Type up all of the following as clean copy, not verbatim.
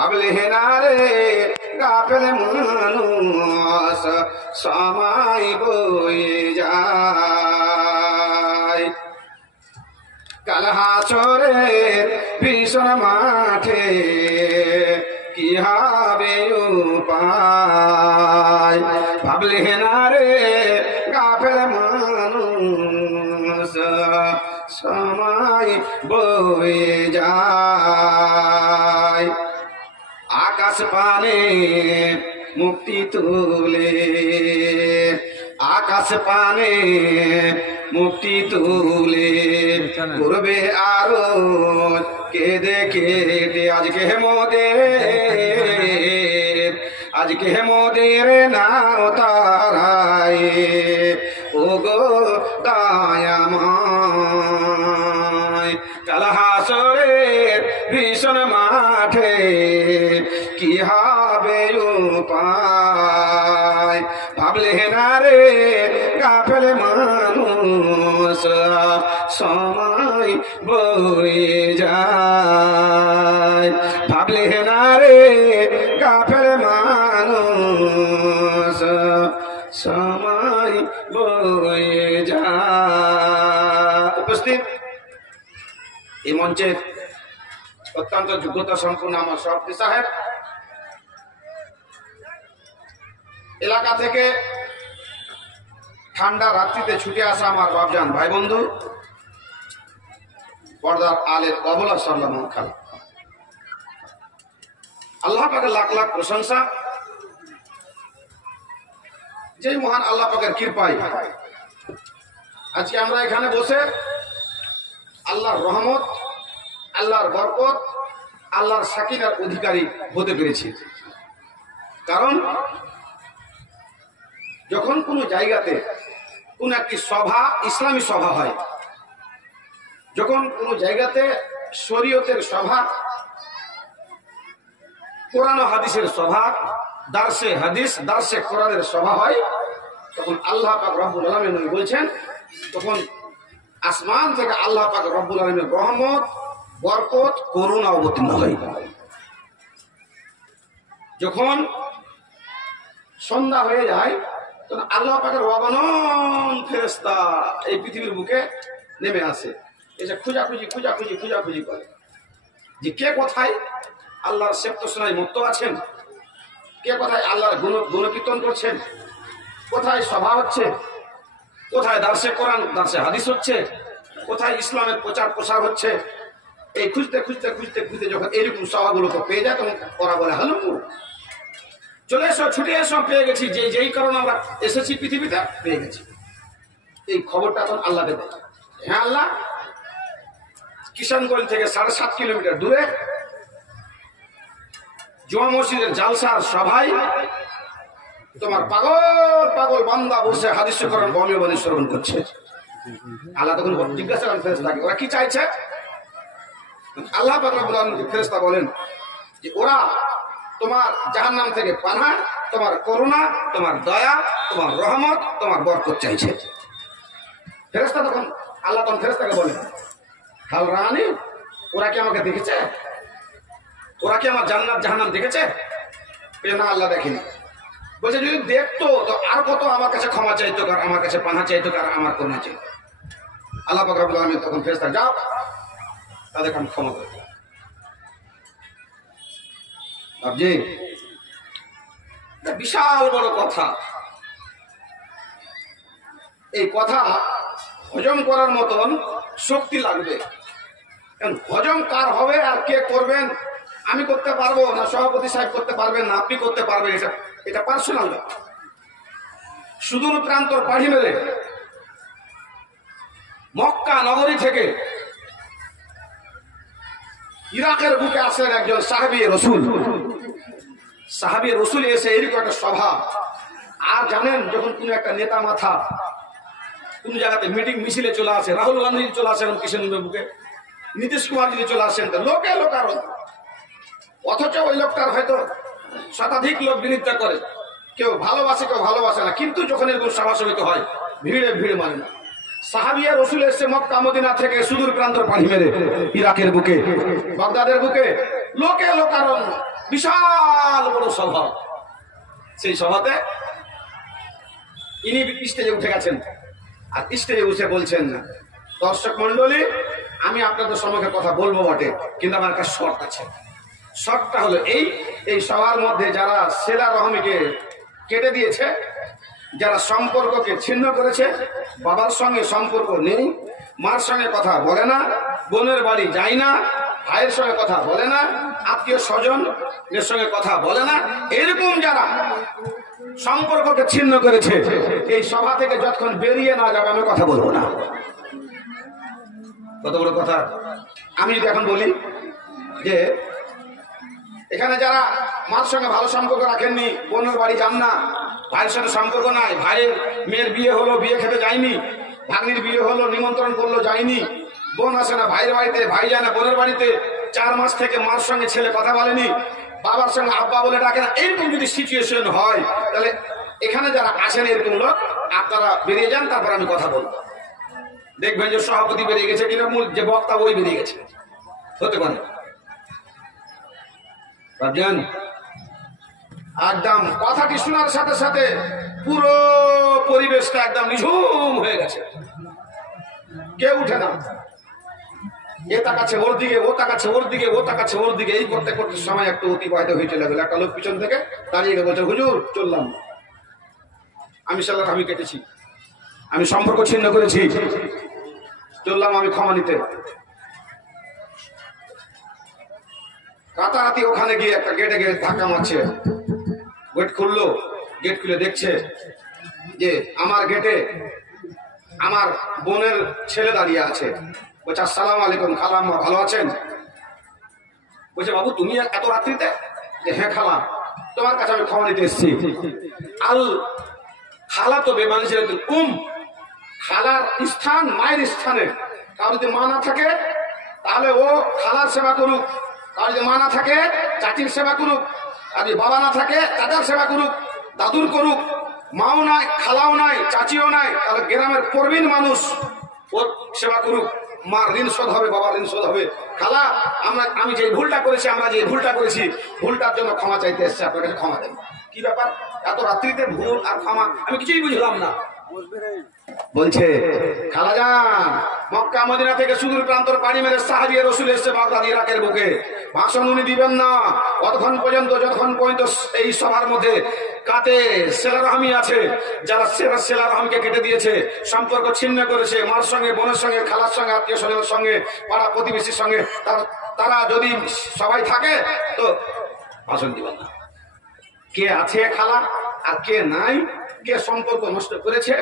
ভাবলে না রে গাফেল মানুষ সময় বয়ে যায়। কাল হাসরের ভীষণ মাঠে কি হবে উপায়, ভাবলে না রে গাফেল মানুষ সময় বয়ে যায়। আকাশ পানে মুক্তি তুলে, আকাশ পানে মুক্তি তুলে করবে আরো কেঁদে কেঁদে। আজকে মোদের, আজকে মোদের নাও তারায় ও গো দয়াময়। কাল হাসরের ভীষণ মাঠে কি হবে উপায়, ভাবলে না রে গাফেল মানুষ সময় বয়ে যায়। ভাবলে না রে গাফেল মানুষ সময় বয়ে যায়। উপস্থিত এই মঞ্চের অত্যন্ত যোগ্যতা সম্পন্ন আমার সভাপতি সাহেব, এলাকা থেকে ঠান্ডা রাত্রিতে ছুটে আসা আমার বাপজান ভাই বন্ধু পর্দার আলের কবলা সাল্লাম খান, আল্লাহ পাকের লাখ লাখ প্রশংসা। যে মহান আল্লাহ পাকের কৃপায় আজকে আমরা এখানে বসে আল্লাহর রহমত, আল্লাহর বরকত, আল্লাহর সাকিনার অধিকারী হতে পেরেছি। কারণ যখন কোনো জায়গাতে কোন একটি সভা, ইসলামী সভা হয়, যখন কোনো জায়গাতে শরীয়তের সভা, কোরআন ও হাদিসের সভা, দার্সে হাদিস, দার্সে কোরআনের সভা হয়, তখন আল্লাহ পাক রব্বুল আলামিন বলছেন, তখন আসমান থেকে আল্লাহ পাক রব্বুল আলামিনের রহমত, বরকত, করুণা অবতীর্ণ হয়। যখন সন্ধ্যা হয়ে যায় তখন আল্লাহ পাকের অগণন ফেরেশতা এই পৃথিবীর বুকে নেমে আসে, এসে খোঁজাখুঁজি খোঁজাখুঁজি খোঁজাখুঁজি করে যে কে কোথায় আল্লাহর সেপ্তসনায় মুক্ত আছেন, কে কোথায় আল্লাহর গুণকীর্তন করছেন, কোথায় সভা হচ্ছে, কোথায় দার্সে কোরআন, দার্সে হাদিস হচ্ছে, কোথায় ইসলামের প্রচার প্রসার হচ্ছে। এই খুঁজতে খুঁজতে খুঁজতে খুঁজতে যখন এরকম সভাগুলোকে পেয়ে যায় তখন ওরা বলে হালু চলে এসো, ছুটে এসো, পেয়ে গেছি, যেই কারণে আমরা এসেছি পৃথিবীতে পেয়ে গেছি। এই খবরটা তখন আল্লাহকে দেয়। হ্যাঁ আল্লাহ, কিষানগঞ্জ থেকে 7.5 কিলোমিটার দূরে জুমা মসজিদের জালসার সভায় তোমার পাগল পাগল বান্দা বসে হাদিস কোরআন বর্ণীয় শ্রবণ করছে। আল্লাহ তখন জিজ্ঞাসা করেন ফেরেশতাকে, ওরা কি চাইছে? আল্লাহ পাক রব্বুল আলামিন ফেরেশতা বলেন যে ওরা তোমার জাহান্নাম থেকে পানাহ, তোমার করুণা, তোমার দয়া, তোমার রহমত, তোমার বরকত চাইছে। ফেরেশতা তখন আল্লাহ তখন ফেরেশতাকে বলেন, হাল রানি, ওরা কি আমাকে দেখেছে? ওরা কি আমার জান্নাত জাহান্নাম দেখেছে? না, আল্লাহ দেখেনি। বলছে যদি দেখতো তো আর কত আমার কাছে ক্ষমা চাইতো, কার আমার কাছে পানাহ চাইতো, কার আমার করুণা চাইতো। আল্লাহ পাক রব্বুল আলামিন তখন ফেরেশতা, যাও তাদেরকে আমি ক্ষমা করে দিলাম। ভাবছি বিশাল বড় কথা, এই কথা হজম করার মতন শক্তি লাগবে। হজম কার হবে আর কে করবেন, আমি করতে পারবো না, সভাপতি সাহেব করতে পারবেন না, আপনি করতে পারবেন, এটা পার্সোনাল ব্যাপার। সুদূর প্রান্তর পাড়ি মেরে মক্কা নগরী থেকে ইরাকের বুকে আসলেন একজন সাহাবী রসুল। সাহাবী রসুল এসে এরকম একটা সভা, আর জানেন যখন কোন একটা নেতা মাথা কোন জায়গাতে মিটিং মিছিলে চলে আসে, রাহুল গান্ধী চলে আসেন কিষানগঞ্জের বুকে, নীতিশ কুমার যদি চলে আসেন, তো লোকে লোকারণ, অথচ ওই লোকটার হয়তো শতাধিক লোক বিরোধিতা করে, কেউ ভালোবাসে কেউ ভালোবাসে না, কিন্তু যখন এরকম সভা সমিতি হয় ভিড়ে ভিড়ে মানে না। সাহাবিয়া রসুল এসছে মক্কা মদিনা থেকে সুদূর প্রান্তর পানি মেরে ইরাকের বুকে, বাগদাদের বুকে, লোকে লোকারণ্য, বিশাল বড় সভা। সেই সভাতে ইনি স্টেজে উঠে গেছেন, আর স্টেজে উঠে বলছেন, দর্শক মন্ডলী, আমি আপনাদের সম্মুখে কথা বলবো বটে, কিন্তু আমার একটা শর্ত আছে। শর্তটা হলো এই সবার মধ্যে যারা সেলা রহমিকে কেটে দিয়েছে, যারা সম্পর্ককে ছিন্ন করেছে, বাবার সঙ্গে সম্পর্ক নেই, মার সঙ্গে কথা বলে না, বোনের বাড়ি যায় না, ভাইয়ের সঙ্গে কথা বলে না, আত্মীয় স্বজন এর সঙ্গে কথা বলে না, এরকম যারা সম্পর্ককে ছিন্ন করেছে, এই সভা থেকে যতক্ষণ বেরিয়ে না যাবে আমি কথা বলবো না। কত বড় কথা! আমি যদি এখন বলি যে এখানে যারা মার সঙ্গে ভালো সম্পর্ক রাখেননি, বোনের বাড়ি যান না, ভাইয়ের সাথে সম্পর্ক নাই, ভাইয়ের মেয়ের বিয়ে হলো বিয়ে খেতে যায়নি, ভাগ্নির বিয়ে হলো নিমন্ত্রণ করলো যায়নি, বোন আসে না ভাইয়ের বাড়িতে, ভাই যায় না বোনের বাড়িতে, 4 মাস থেকে মার সঙ্গে ছেলে কথা বলেনি, বাবার সঙ্গে আব্বা বলে ডাকে না, এরকম যদি সিচুয়েশন হয়, তাহলে এখানে যারা আসেন এরকম লোক, আপনারা বেরিয়ে যান, তারপর আমি কথা বলবো। দেখবেন যে সভাপতি বেরিয়ে গেছে কিনা, মূল যে বক্তা ওই বেরিয়ে গেছে, হতে পারে। ভাবছেন একদম কথাটি শোনার সাথে সাথে পুরো পরিবেশটা একদম নিঝুম হয়ে গেছে, কেউ উঠে না, এ তাকাচ্ছে ওর দিকে, ও তাকাচ্ছে ওর দিকে, ও তাকাচ্ছে ওর দিকে, এই করতে করতে সময় একটু অতিবাহিত হয়ে চলে গেল। একটা লোক পিছন থেকে দাঁড়িয়ে গিয়ে বলছে, হুজুর চললাম, আমি সালাত আমি কেটেছি, আমি সম্পর্ক ছিন্ন করেছি, চললাম আমি ক্ষমা নিতে। রাতারাতি ওখানে গিয়ে একটা গেটে গিয়ে ধাক্কা মারছে, গেট খুললো, গেট খুলে দেখছে যে আমার গেটে আমার বোনের ছেলে দাঁড়িয়ে আছে। বলছে, আসসালামু আলাইকুম খালাম্মা, ভালো আছেন? বলছে, বাবু তুমি এত রাত্রিতে? হ্যাঁ খালা, তোমার কাছে আমি ক্ষমা নিতে এসেছি। আল খালা তো বেমানুষের খালার স্থান মায়ের স্থানে, কারো যদি মা না থাকে তাহলে ও খালার সেবা করুক, কারো যদি মা না থাকে চাচির সেবা করুক, আর যদি বাবা না থাকে দাদার সেবা করুক, দাদুর করুক, মাও নাই খালাও নাই চাচিও নাই, তাহলে গ্রামের প্রবীণ মানুষ ওর সেবা করুক, মার ঋণ শোধ হবে, বাবার ঋণ শোধ হবে। খালা আমি যে ভুলটা করেছি, আমরা যে ভুলটা করেছি, ভুলটার জন্য ক্ষমা চাইতে এসছে, আপনার কাছে ক্ষমা দেন। কি ব্যাপার এত রাত্রিতে ভুল আর ক্ষমা, আমি কিছুই বুঝলাম না। বলছে, খালাজান মক্কা মদিনা থেকে সুদূর প্রান্তর পাড়ি মেরে সাহাবী রাসূল এসেছে বাগদাদ ইরাকের বুকে, ভাষণ উনি দিবেন না যতক্ষণ পর্যন্ত এই সভার মধ্যে কাতে সেলা রহমি আছে, যারা সেলা রহমিকে কেটে দিয়েছে, সম্পর্ক ছিন্ন করেছে, মার সঙ্গে বোনের সঙ্গে খালার সঙ্গে আত্মীয় স্বজনের সঙ্গে পাড়া প্রতিবেশীর সঙ্গে, তারা যদি সবাই থাকে তো ভাষণ দিবেন না। কে আছে খালা আর কে নাই, কে সম্পর্ক নষ্ট করেছে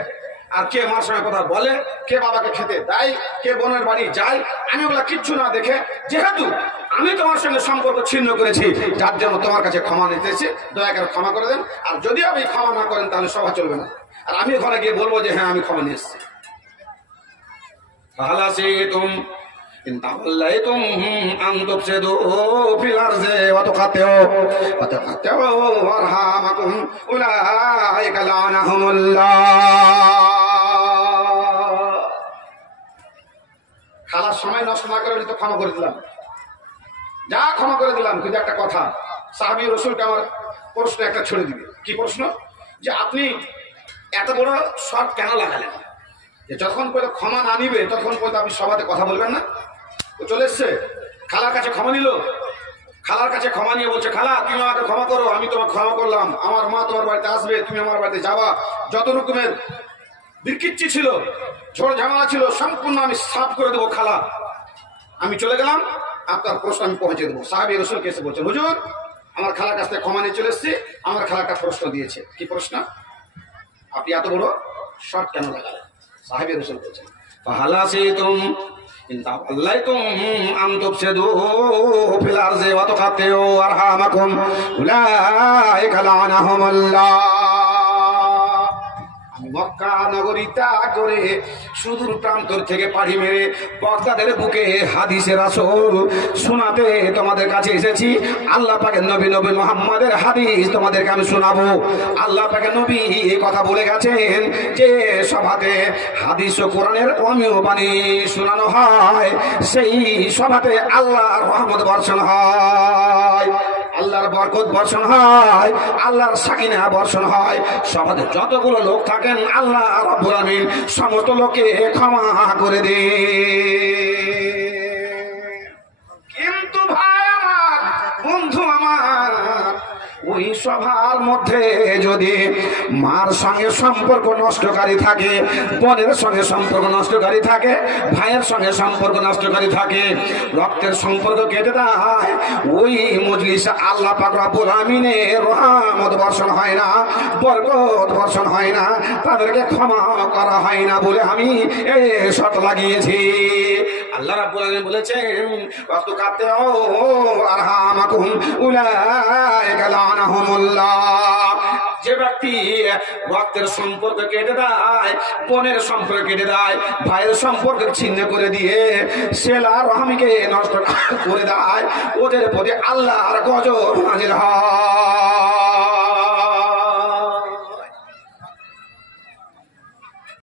আর কে মার সঙ্গে কথা বলে, কে বাবাকে খেতে দেয়, কে বোনের বাড়ি যায়, আমি ওগুলা কিচ্ছু না দেখে, যেহেতু আমি তোমার সঙ্গে সম্পর্ক ছিন্ন করেছি, যার জন্য তোমার কাছে ক্ষমা নিতে এসেছি, দয়া করে ক্ষমা করে দেন। আর যদি আপনি ক্ষমা না করেন তাহলে সভা চলবে না, আর আমি ওখানে গিয়ে বলবো যে হ্যাঁ আমি ক্ষমা নিয়ে এসেছি। إن توليتم أن تفسدوا في الأرض وتقطعوا أرحامكم أولئك لعنهم الله। খালার সময় নষ্ট না করে তো ক্ষমা করে দিলাম, যা ক্ষমা করে দিলাম। কিন্তু একটা কথা, সাহাবী রাসূলকে আমার প্রশ্ন একটা ছড়ে দিবে। কি প্রশ্ন? যে আপনি এত বড় শর্ত কেন লাগালেন যে যখন পর্যন্ত ক্ষমা না নিবে তখন পর্যন্ত আপনি সভাতে কথা বলবেন না? ও চলে এসছে, খালার কাছে ক্ষমা নিল, খালার কাছে ক্ষমা নিয়ে বলছে, খালা তুমি আমাকে ক্ষমা করো, আমি তোমাকে ক্ষমা করলাম, আমার মা তোমার বাড়িতে আসবে, তুমি আমার বাড়িতে যাবা, যত রকমের বিকিচ্ছি ছিল, ঝড় ঝামেলা ছিল, সম্পূর্ণ আমি সাফ করে দেবো খালা, আমি চলে গেলাম, আপনার প্রশ্ন আমি পৌঁছে দেবো। সাহাবী রাসূলকে এসে বলছেন, হুজুর আমার খালার কাছ থেকে ক্ষমা নিয়ে চলে এসেছি, আমার খালা একটা প্রশ্ন দিয়েছে। কি প্রশ্ন? আপনি এত বড় শর্ট কেন লাগালেন? সাহাবী রাসূল বলছেন, ফাহালাসিতুম إن توليتم أن تفسدوا في الأرض وتقطعوا أرحامكم أولئك لعنهم الله। আমি মক্কা নগরী ত্যাগ করে সুদূর প্রান্তর থেকে পাড়ি মেরে বক্তাদের বুকে হাদিসের আসল শোনাতে তোমাদের কাছে এসেছি। আল্লাহ পাকের নবী মুহাম্মাদের হাদিস তোমাদেরকে আমি শোনাবো। আল্লাহ পাকের নবী এই কথা বলে গেছেন যে সভাতে হাদিস ও কোরআনের অমীয় বাণী শোনানো হয়, সেই সভাতে আল্লাহর রহমত বর্ষণ হয়, আল্লাহর বরকত বর্ষণ হয়, আল্লাহর সাকিনা বর্ষণ হয়। সমাজে যতগুলো লোক থাকেন আল্লাহ রাব্বুল আলামিন সমস্ত লোককে ক্ষমা করে দেন। কিন্তু ভাই আমার, বন্ধু আমার, ওই সভার মধ্যে যদি মার সঙ্গে সম্পর্ক নষ্টকারী থাকে, বোনের সঙ্গে সম্পর্ক নষ্টকারী থাকে, ভাইয়ের সঙ্গে সম্পর্ক নষ্টকারী থাকে, রক্তের সম্পর্ক কেটে দেয়, ওই মজলিসে আল্লাহ পাক রব্বুল আমিনের রহমত বর্ষণ হয় না, বরকত বর্ষণ হয় না, তাদেরকে ক্ষমা করা হয় না বলে আমি এই শর্ত লাগিয়েছি। আল্লাহ রাব্বুল আলামিন বলেছেন ওয়াক্তু কাতেও আরহামাকুম উলাইকা লানাহুমুল্লাহ। যে ব্যক্তি রক্তের সম্পর্ক কেটে দেয়, বোনের সম্পর্ক কেটে দেয়, ভাইয়ের সম্পর্ক ছিন্ন করে দিয়ে সেলা রহমিকে নষ্ট করে দেয়, ওদের প্রতি আল্লাহর গজব নাযিল হয়।